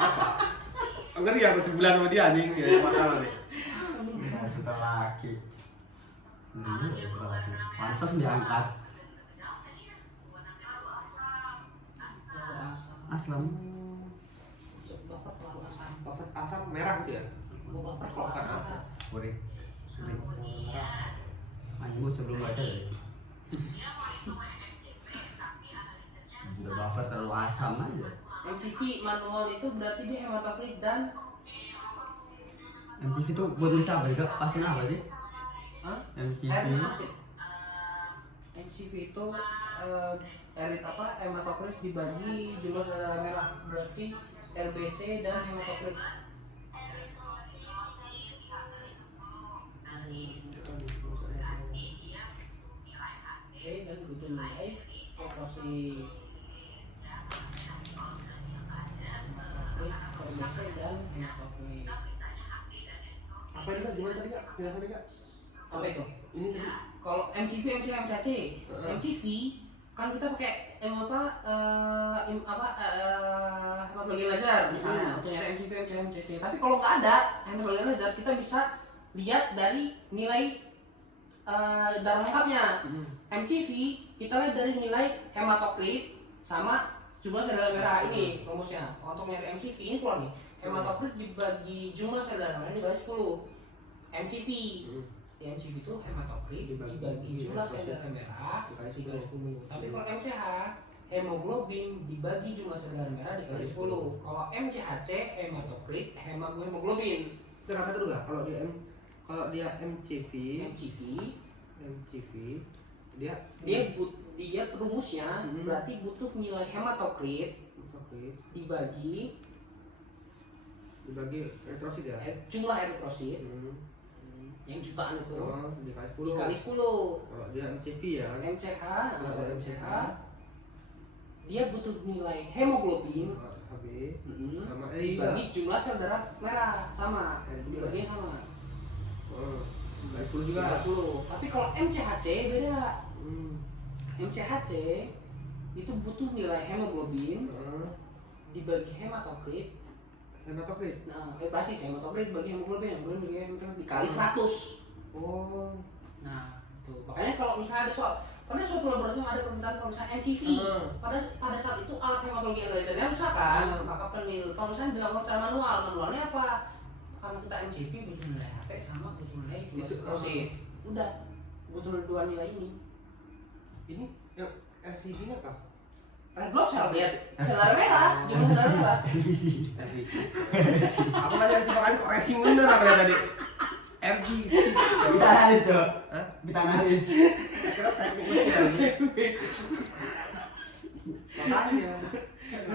Apa? Ngerti aku sebulan sama dia anjing, ya masalah nih. Gak suka laki. Iya, suka laki. Pantas diangkat. Aslam. Bapak terlalu asam. Buffet asam merah gitu ya? Bapak kalau asam. Kurik. Anjing gua sebelum baca deh. Udah buffer terlalu asam aja. MCV manual itu berarti dia hematokrit dan MCV itu buat nulis apa sih? Pasien apa sih? Hah? MCV. Erit. MCV itu erit apa? Hematokrit dibagi jumlah darah merah berarti RBC dan hematokrit. Oke, dan itu nilai operasi RBC dan hematokrit. Apa ini kak? Gimana tadi kak? Penjelasannya kak? Apa itu? Ini tadi. Kalau MCV, MCC, MCV kan kita pakai hematologi laser misalnya untuk nyari MCV, MCC. Tapi kalau nggak ada hematologi laser, kita bisa lihat dari nilai darah lengkapnya. MCV kita lihat dari nilai hematokrit sama jumlah sel darah merah ini rumusnya. Untuk nyari MCV ini keluar nih. Hematokrit dibagi jumlah sel darah merah dibagi 10. MCV MCV itu hematokrit dibagi jumlah sel darah merah dikali 10. Tapi kalau MCH hemoglobin dibagi jumlah sel darah merah dikali 10. Kalau MCHC hematokrit hemoglobin. Kita kata dulu nggak? Kalau dia MCV dia rumusnya berarti butuh nilai hematokrit dibagi eritrosit ya? jumlah eritrosit yang jutaan itu Oh, dikali 10. Kalau dia MCV ya kan? MCH dia butuh nilai hemoglobin HB sama sama dibagi jumlah sel darah merah sama dibagi sama dari 10 juga. 10. Tapi kalau MCHC beda. MCHC itu butuh nilai hemoglobin dibagi hematokrit. Hematokrit. Nah, basis hematokrit dibagi hemoglobin dikali 100. Oh. Nah, tuh. Makanya kalau misalnya ada pada suatu laboratorium ada permintaan kalau misalnya MCV, pada saat itu alat hematologi lasernya rusak kan, maka kalau misalnya dilakukan secara manualnya apa? Karena kita MCV butuh nilai HT sama butuh nilai eritrosit. Udah, butuh dua nilai ini. Ini yang LCD nya kah? red blood cell lihat sel darah merah, jumlah sel darah merah. Revisi. Aku nanya sama kali kok racing bener apa ya tadi? RBC. Kita analis tuh. Hah? Kita analis. Kira teknik mesin. Makanya.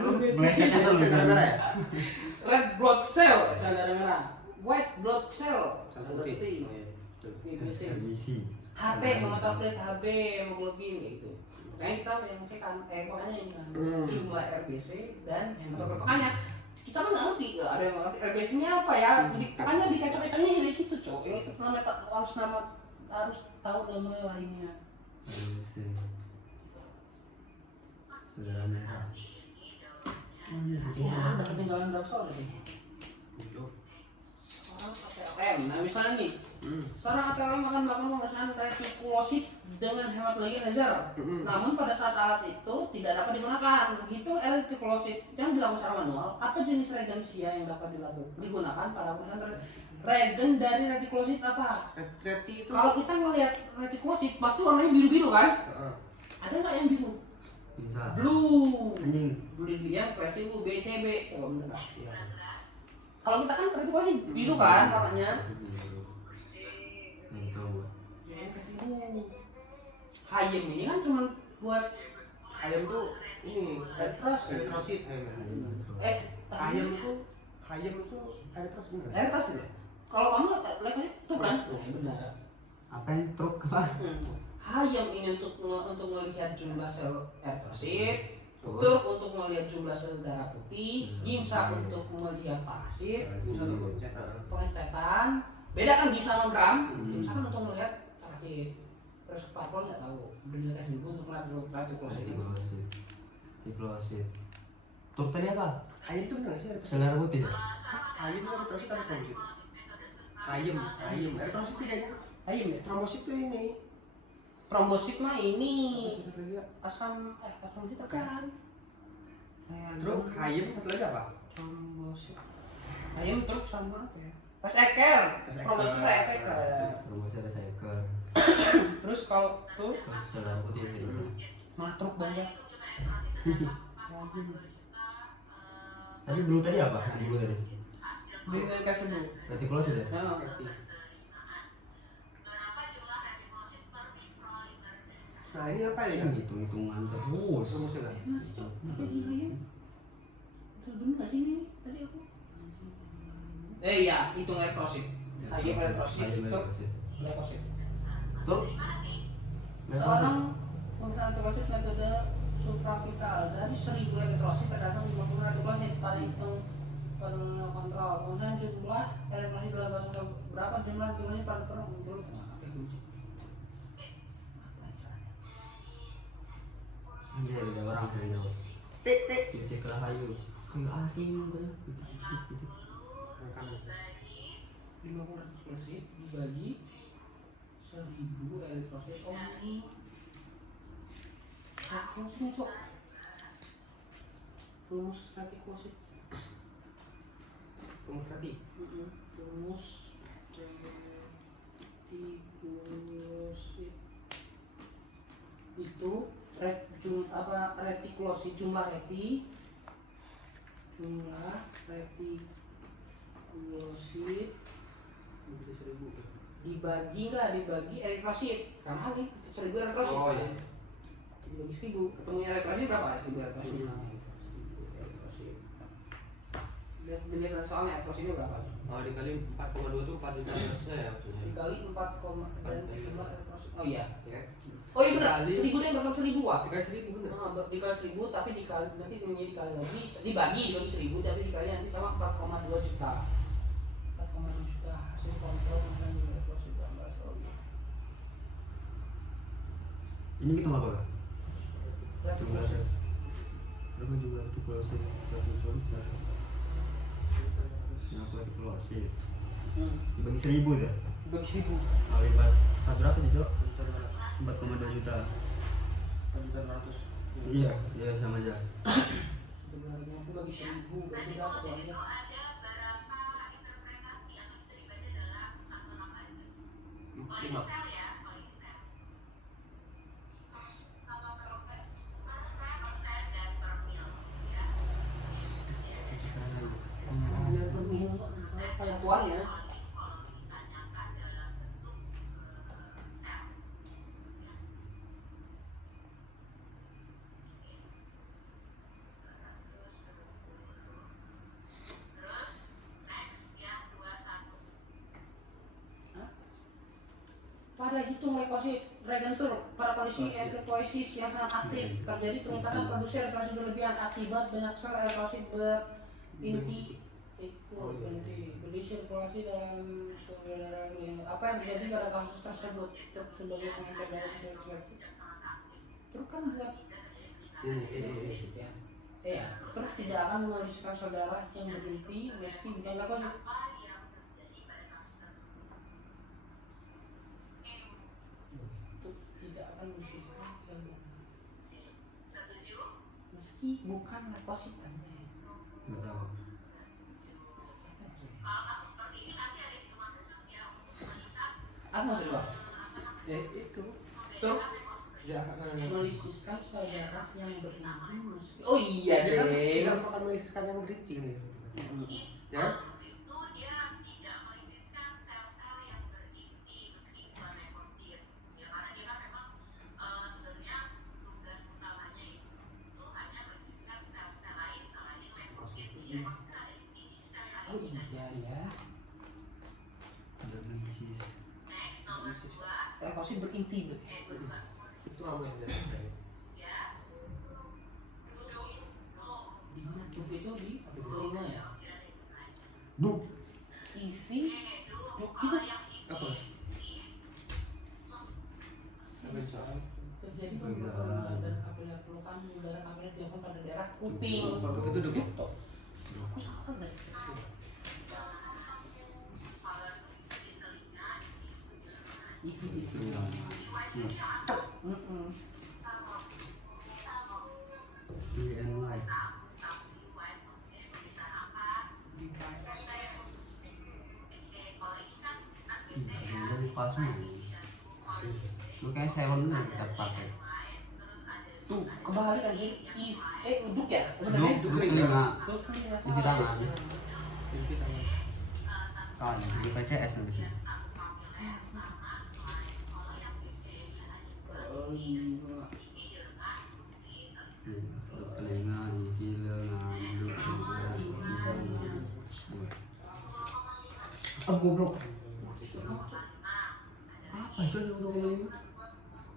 Melesetnya tuh Sel darah merah ya? Red blood cell sel darah merah, white blood cell Sel sel darah putih. putih. Oh, iya. Betul. BBC. Revisi. HB, hematopoietin HB, hemoglobin kayak gitu. Nah kita yang cek kan, makanya ini kan jumlah RBC dan hematopoietin. Makanya kita kan nggak ngerti, ada yang nggak ngerti RBC-nya apa ya. Jadi makanya dicocok-cocoknya dari situ cok. Yang itu harus tahu nama lainnya. Revisi. Saudara merah. Ya, udah ketinggalan berapa soal tadi? Betul. Sekarang ATLM. Nah misalnya nih, seorang ATLM akan melakukan pemeriksaan retikulosit dengan hematologi laser. Namun pada saat alat itu tidak dapat digunakan. Hitung retikulosit yang dilakukan secara manual. Apa jenis regensia yang dapat digunakan pada pemeriksaan regen dari retikulosit apa? Reti itu. Kalau kita ngelihat retikulosit pasti warnanya biru-biru kan? Heeh. Ada nggak yang biru? Bisa. Blue. Anjing. Brilliant, Placebo, BCB. Kalau bener nggak? Iya. Kalau kita kan retikulosit biru kan warnanya? Yang coba. Yang kasih Hayem ini kan cuma buat Ayam tuh ini Eritrosit. eritrosit Hayem ayam itu eritrosit bener. eritrosit ya? Kalau kamu levelnya itu kan? Benar. Apa yang truk apa? Hayem ini untuk melihat jumlah sel eritrosit, Betul. Tur untuk melihat jumlah sel darah putih, Gimsa untuk melihat parasit, pengecetan. Beda kan Gimsa nogram, Gimsa kan untuk melihat parasit. Terus parpol nggak tahu. Benar kasih ibu untuk melihat retikulosit. Diplosit. Truk tadi apa? Ayam itu bener sih eritrosit. Sel darah putih. Ayam itu eritrosit apa trombosit? Ayam eritrosit itu kayaknya. Hayem ya? Trombosit tuh ini. Trombosit mah ini Satu lagi ya. asam trombosit apa? Kan. Truk ayam satu lagi apa? Trombosit. Hayem truk sama apa ya? Reseker. Trombosit reseker. Trombosit reseker. Terus kalau tuh Terus sel darah putih itu. malah truk banget. Tadi blue tadi apa? Yang blue tadi? Beli dari kasih dulu. Retikulosit ya? Nah, Nah ini apa ya? Yang hitung-hitungan terus. Trombosit kan? Betul bener nggak sih ini tadi aku? Iya, hitung eritrosit. Hayem eritrosit, truk eritrosit. Truk. Seorang pemeriksaan eritrosit metode supravital dari 1000 eritrosit terdapat 50 eritrosit pada hitung kontrol. Kemudian jumlah eritrosit dalam bahasa berapa jumlah eritrosit pada per menurut Ini ada orang dari jauh. Tik. Cek lah hayu. Enggak asing kan. 50 eritrosit dibagi 1000 eritrosit. Oh ini retiklosit cok. Rumus retiklosit. Berarti Rumus retiklosit itu retiklosit jumlah retiklosit dibagi eritrosit karena ini 1000 eritrosit. Oh, iya. Dibagi 1000 ketemunya eritrosit berapa? 1000 eritrosit. Dilihat soalnya eritrositnya berapa? Oh dikali 4,2 tuh 4 juta ya maksudnya. Dikali 4, dan jumlah eritrosit. Oh iya. Ya. Oh iya benar. Dikali- 1000 yang tetap 1000 ah. Dikali 1000 bener. Dikali 1000 tapi dikali nanti dikali lagi dibagi 1000 tapi dikali nanti sama 4,2 juta. 4,2 juta hasil kontrol dan eritrosit gambar soalnya. Ini kita apa? Retikulosit. Berapa jumlah retikulosit? Yang retikulosit. Dibagi 1000 ya? Dibagi 1000. Kali 4. Berapa nih, Cok? 4,2 juta. 4.200. Iya, sama aja. Sebenarnya aku bagi 1000 berarti berapa soalnya? Lima. aktualnya. Pada hitung leukosit regentur pada kondisi eritropoiesis yang sangat aktif terjadi peningkatan produksi eritrosit berlebihan akibat banyak sel eritrosit berinti berdisirkulasi dalam sumber darah yang apa yang terjadi pada kasus tersebut sebagai pengencer darah seleksi terus kan buat Ini. ya terus tidak akan menghasilkan sel darah yang berinti meski bukan leukosit. Meski bukan leukosit aja. Nggak tahu. Apa maksud lo? Itu. Tuh Ya, melisiskan sel darah yang berinti meski. Oh iya dia kan deh. tidak akan melisiskan yang beriti nih. Ya. Oh iya ya. Ada blisis. Leukosit berinti berarti. Itu kamu yang jadi. Di mana tuh itu di telinga ya? Duk. Isi duk itu Apa? Apa soal? terjadi pada dan kapiler pelukan udara kapiler dilakukan pada daerah kuping. Duk itu duk ya? Aku salah deh. Isi itu. BNY. Dari palsu. Makanya saya benar kita pakai. Tuh kebalik aja. Duk ya? Duk telinga. Duk telinga. Isi tangan. Itu tangan. Kawan, di PCS nanti sih. Oh iya. Duk telinga, isi lengan, duk telinga. Oh goblok. Apa itu yang udah ngomong?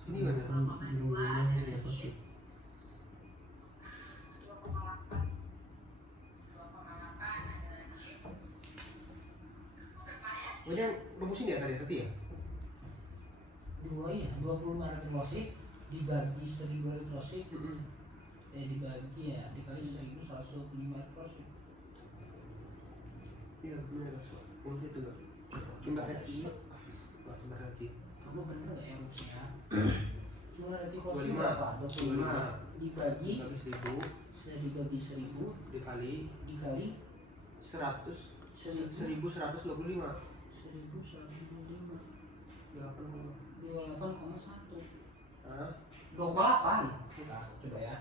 Ini ada. Ini apa sih? Oh, ini yang rumusin ya tadi ya? Dua ya, 25 eritrosit dibagi 1000 eritrosit dibagi ya dikali 1125 eritrosit. Iya, benar. Untuk itu enggak. Jumlah reaksi. Jumlah reaksi. Kamu bener gak ya rumusnya? Jumlah eritrosit 25. berapa? 25 dibagi 1000 dibagi 1000 dikali dikali 100 1125 1125. 1125 8,1. 28,1 Hah? 28 coba ya.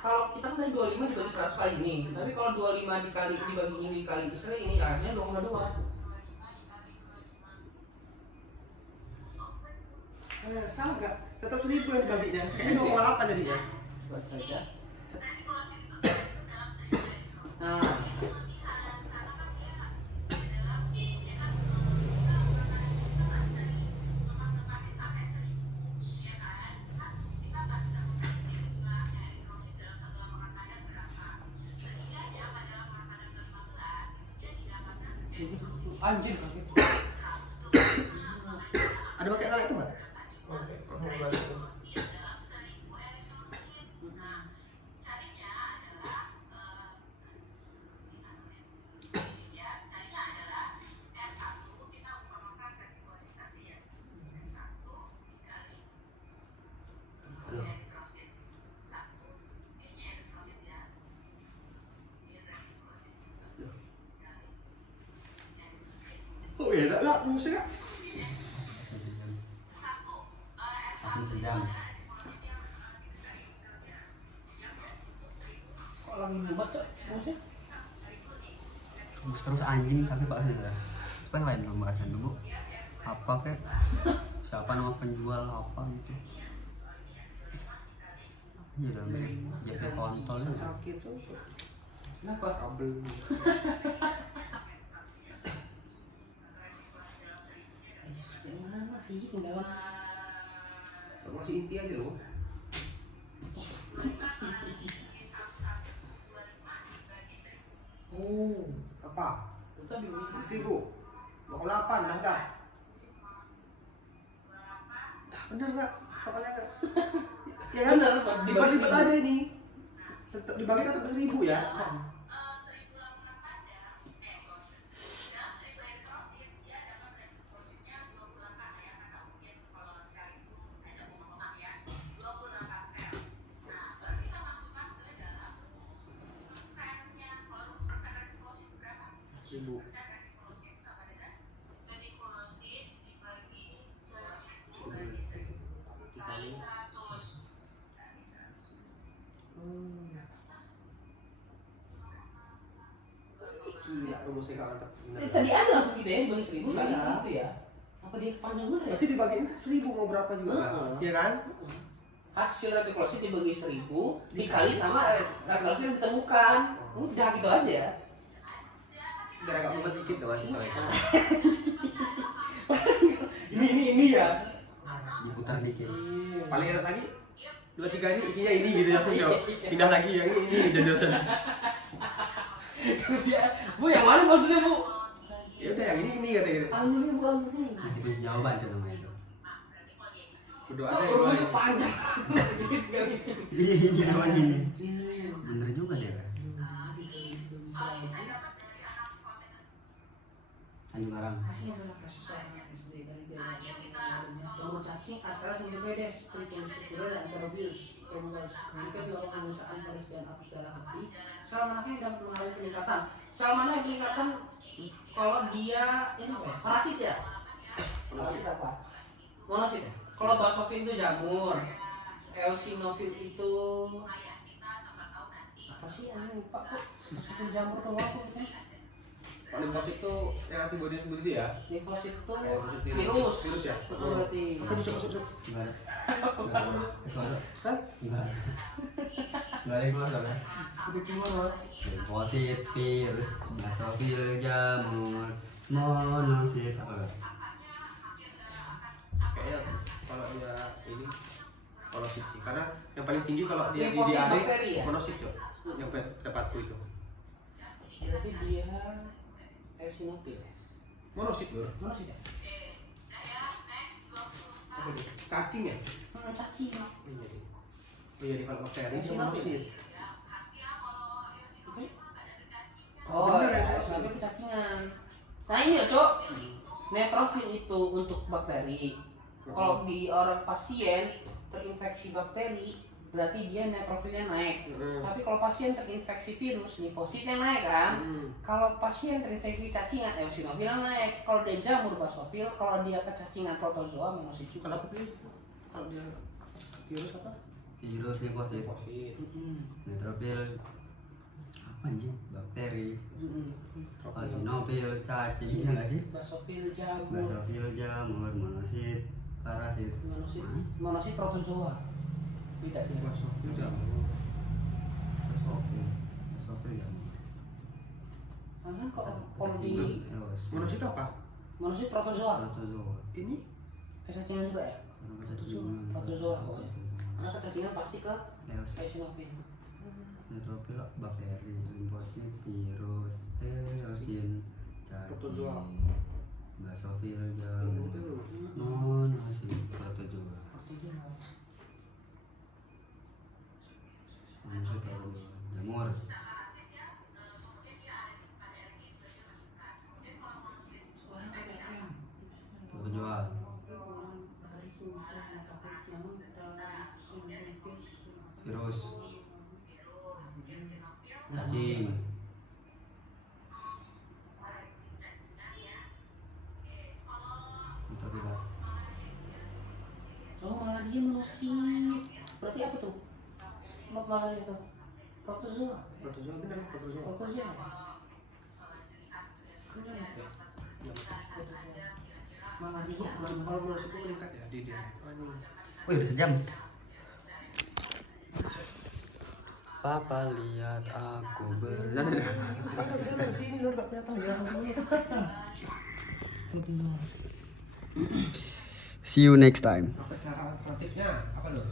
Kalau kita kan tadi 25 dibagi 100 kali ini, tapi kalau 25 dibagi ini dikali Israel ini akhirnya 2,2. Salah nggak? Tetap 1000 yang dibaginya. Kayaknya 2,8 jadinya. Buat saja. Nah, anjir kaget. Ada pakai alat itu nggak? Pak, musik kak? Asam sejam. Kok lagi buat cok musik? Terus anjing sakit banget ya. Apa yang lain belum bahasan dulu? Apa kek? Siapa nama penjual apa gitu? Iya udah JP kontol ya. Sakit tuh. Kenapa? Kabel. Jangan sih tinggalan. Masih inti aja loh. Oh, Apa? itu tadi begitu. 1000. 28 dah. Dah benar nggak? Soalnya nggak. Ya kan? Benar, dibagi Dibagi aja ini. Tetap dibagi tetap 1000 ya. Ibu. Gila, rumusnya gak mantap. Tadi aja langsung kita yang bagi 1000 kali Iya. gitu ya. Apa dia panjang bener ya? Berarti dibagiin 1000 mau berapa juga kan? Iya kan? Hasil retikulasi dibagi 1000 dikali sama retikulasi yang ditemukan. Udah gitu aja. Biar agak mumet dikit doang soalnya. Ini ya. Diputar dikit. Paling enak lagi 23 ini isinya ini gitu langsung coba. Pindah lagi yang ini jadi dosen. Bu yang mana maksudnya bu? Ya udah yang ini katanya gitu. Ini bukan ini. Masih kunci jawaban tuh namanya itu. Berdoa Kok aja ya. rumusnya panjang? Ini doang ini. Bener juga dia. Tanjung Karang. Hasil adalah kasus seorang SD dari daerah cacing astralis Microbedes, trikol struktural dan antirobius. Promulgasi meningkat dilakukan pemeriksaan garis dan hapus darah hati. Sel mana yang dapat mengalami peningkatan? Sel mana yang peningkatan kalau dia ini apa ya? Parasit ya? Parasit apa? Monosit ya? Kalau basofil itu jamur, eosinofil itu apa sih? Aku lupa kok. Basofil jamur atau apa gitu? Paling positif tuh yang antibody sendiri dia ya. Limfosit itu Virus. virus. Virus ya? Betul berarti. Apa nih coba. Enggak ada. Enggak ada. Kecuali Hah? enggak ada. Enggak ada yang keluar kan? Udah keluar. Limfosit, virus, basofil, jamur, monosit apa enggak? Kayaknya kalau dia ini monosit sih. Karena yang paling tinggi kalau dia di Limfosit diare bakteri ya? monosit cok. Yang tempatku itu. Berarti dia eosinofil. Monosit bro. Mana sih? Apa itu? Cacing ya? Cacing. Iya. Iya di kalau bakteri dia Eosinofil. monosit. Oh, Bener ya? eosinofil cacingan. Nah ini ya cok, neutrofil itu untuk bakteri. Kalau di orang pasien terinfeksi bakteri, berarti dia neutrofilnya naik. Tapi kalau pasien terinfeksi virus, limfositnya naik kan? Kalau pasien terinfeksi cacingan, eosinofilnya naik. Kalau dia jamur basofil, kalau dia kecacingan protozoa, monosit juga. Kenapa pilih? Kalau dia virus apa? Virus, limfosit, Limfosit. neutrofil, apa anjing? Bakteri, eosinofil, cacing, iya nggak sih? Basofil, jamur, Basofil, jamur, monosit, parasit. monosit, Hah? monosit protozoa. Tidak dia. Basofil jamur. Basofil, basofil jamur. Karena kalau di Monosit apa? monosit protozoa, Protozoa. Ini kecacingan juga ya? Protozoa pokoknya. Karena kecacingan pasti ke eosinofil. Neutrofil, bakteri, limfosit, virus, eosin, Protozoa. cacing, basofil, jamur, monosit, protozoa. Monosit, jamur. Protozoa. Virus, cacing, Oh malah dia menosip. Berarti apa tuh? Malah itu protozoa. Protozoa benar, protozoa. Protozoa. Malah dia Kalau menurut aku meningkat ya dia. Wih, udah sejam. Papa lihat aku berlari. Sini lu enggak kelihatan ya. See you next time. Apa cara praktiknya? Apa lo?